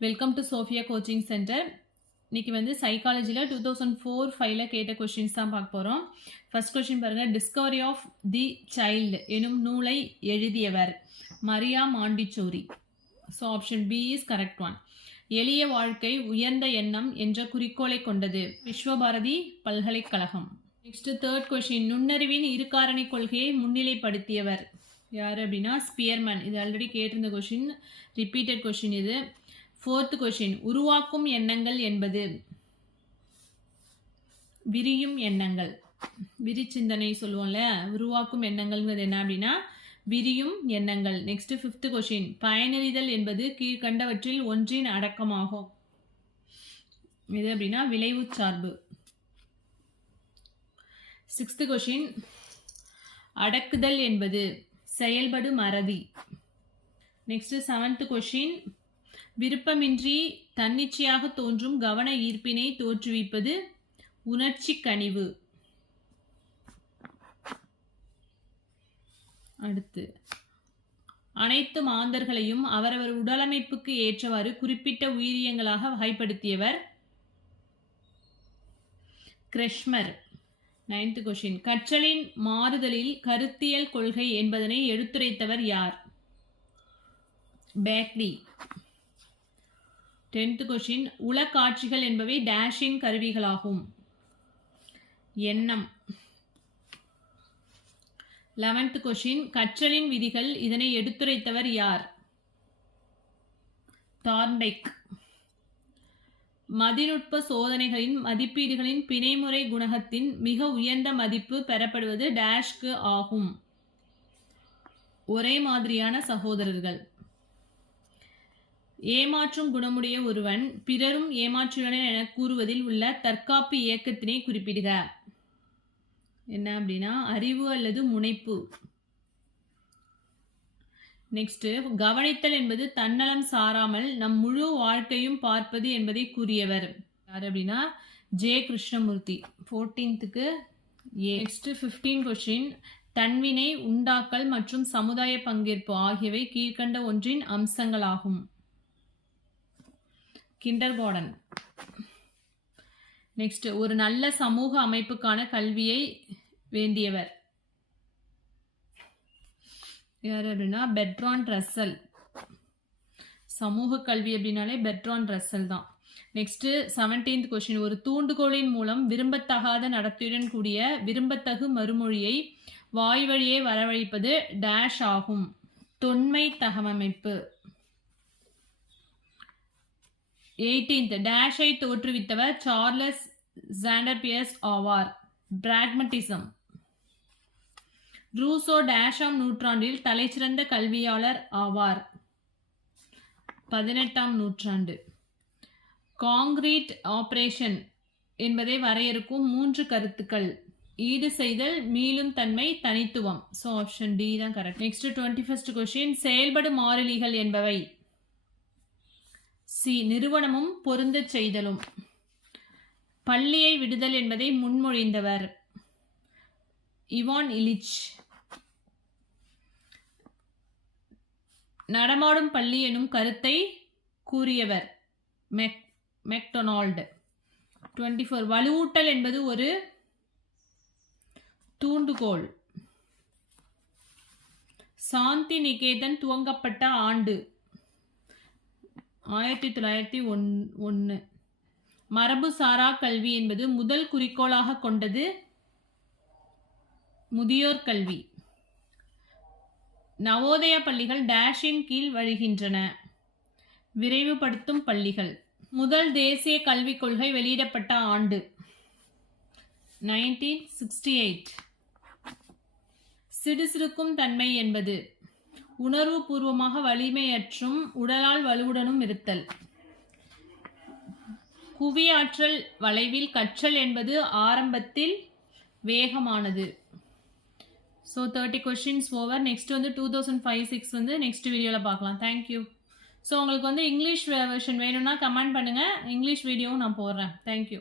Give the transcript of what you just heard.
Welcome to Sophia coaching centre. இன்னைக்கு வந்து சைக்காலஜியில் 2004-5 கேட்ட கொஷின்ஸ் தான் பார்க்க போகிறோம். ஃபர்ஸ்ட் கொஷின் பாருங்கள். டிஸ்கவரி ஆஃப் தி சைல்டு எனும் நூலை எழுதியவர் Maria Montessori. So option B is correct one. எளிய வாழ்க்கை உயர்ந்த எண்ணம் என்ற குறிக்கோளை கொண்டது விஸ்வபாரதி பல்கலைக்கழகம். Next third question. நுண்ணறிவின் இருகாரணி கொள்கையை முன்னிலைப்படுத்தியவர் யார் அப்படின்னா ஸ்பியர்மேன். இது ஆல்ரெடி கேட்டிருந்த கொஷின், ரிப்பீட்டட் கொஷின் இது. Fourth question. உருவாக்கும் எண்ணங்கள் என்பது விரியும் எண்ணங்கள், விரிச்சிந்தனை சொல்லுவோம்ல, உருவாக்கும் எண்ணங்கள்ங்கிறது என்ன அப்படின்னா விரியும் எண்ணங்கள். Next fifth question. பயனறிதல் என்பது கீழ்கண்டவற்றில் ஒன்றின் அடக்கமாகும். இது அப்படின்னா விளைவு சார்பு. Sixth question. அடக்குதல் என்பது செயல்படு மறதி. Next seventh question. விருப்பமின்றி தன்னிச்சையாக தோன்றும் கவன ஈர்ப்பினை தோற்றுவிப்பது உணர்ச்சி கனிவு. அடுத்து அனைத்து மாந்தர்களையும் அவரவர் உடலமைப்புக்கு ஏற்றவாறு குறிப்பிட்ட உயிரியங்களாக வகைப்படுத்தியவர் கிரெஷ்மர். Ninth question. கற்றலின் மாறுதலில் கருத்தியல் கொள்கை என்பதனை எடுத்துரைத்தவர் யார்? பேக்லி. 10th question. உள காட்சிகள் என்பவை டேஷின் கருவிகளாகும். எண்ணம். 11th question. கற்றலின் விதிகள் இதனை எடுத்துரைத்தவர் யார்? தார்ண்டைக். மதிநுட்ப சோதனைகளின் மதிப்பீடுகளின் பிணைமுறை குணகத்தின் மிக உயர்ந்த மதிப்பு பெறப்படுவது டேஷ்க்கு ஆகும். ஒரே மாதிரியான சகோதரர்கள். ஏமாற்றும் குணமுடைய ஒருவன் பிறரும் ஏமாற்றுள்ளனர் என கூறுவதில் உள்ள தற்காப்பு இயக்கத்தினை குறிப்பிடுக. என்ன அப்படின்னா அறிவு அல்லது முனைப்பு. நெக்ஸ்ட். கவனித்தல் என்பது தன்னலம் சாராமல் நம் முழு வாழ்க்கையும் பார்ப்பது என்பதை கூறியவர் யார் அப்படின்னா J Krishnamurti. 14th A. Next 15 question. தன்வினை உண்டாக்கல் மற்றும் சமுதாய பங்கேற்பு ஆகியவை கீழ்கண்ட ஒன்றின் அம்சங்களாகும். கிண்டர்கார்டன். நெக்ஸ்ட். ஒரு நல்ல சமூக அமைப்புக்கான கல்வியை வேண்டியவர் யார் அப்படின்னா பெர்ட்ராண்ட் ரஸ்ஸல். சமூக கல்வி அப்படின்னாலே பெர்ட்ராண்ட் ரஸ்ஸல் தான். Next 17th question. ஒரு தூண்டுகோலின் மூலம் விரும்பத்தகாத நடத்தையுடன் கூடிய விரும்பத்தகு மறுமொழியை வாய் வழியே வரவழைப்பது டேஷ் ஆகும். தொன்மை தகவமைப்பு. 18th. டேஷை தோற்றுவித்தவர் சார்லஸ் சாண்டர்பியர்ஸ் ஆவார். பிராக்மட்டிசம். ரூசோ டேஷாம் நூற்றாண்டில் தலைச்சிறந்த கல்வியாளர் ஆவார். 18ஆம் நூற்றாண்டு. காங்கிரீட் ஆபரேஷன் என்பதை வரையறுக்கும் 3 கருத்துக்கள். ஈடு செய்தல், மீளும் தன்மை, தனித்துவம். ஸோ ஆப்ஷன் டி தான் கரெக்ட். Next 21st question. செயல்படு மாறிலிகள் என்பவை சி. நிறுவனமும் பொருந்த செய்தலும். பள்ளியை விடுதல் என்பதை முன்மொழிந்தவர் இவான் இலிச். நடமாடும் பள்ளி எனும் கருத்தை கூறியவர் மெக்டொனால்டு. 24. வலுவூட்டல் என்பது ஒரு தூண்டுகோல். சாந்தி நிகேதன் துவங்கப்பட்ட ஆண்டு 1901. மரபு சாரா கல்வி என்பது முதல் குறிக்கோளாக கொண்டது முதியோர் கல்வி. நவோதய பள்ளிகள் டேஷின் கீழ் வருகின்றன. விரைவுபடுத்தும் பள்ளிகள். முதல் தேசிய கல்விக் கொள்கை வெளியிடப்பட்ட ஆண்டு 1968. சிடுசிடுக்கும் தன்மை என்பது உணர்வு பூர்வமாக வலிமையற்றும் உடலால் வலுவுடனும் இருத்தல். குவியாற்றல் வளைவில் கற்றல் என்பது ஆரம்பத்தில் வேகமானது. So 30 questions over. நெக்ஸ்ட் வந்து 2005-6 வந்து நெக்ஸ்ட் வீடியோவில் பார்க்கலாம். தேங்க்யூ. ஸோ உங்களுக்கு வந்து இங்கிலீஷ் வெர்ஷன் வேணும்னா கமெண்ட் பண்ணுங்கள், இங்கிலீஷ் வீடியோவும் நான் போடுறேன். தேங்க்யூ.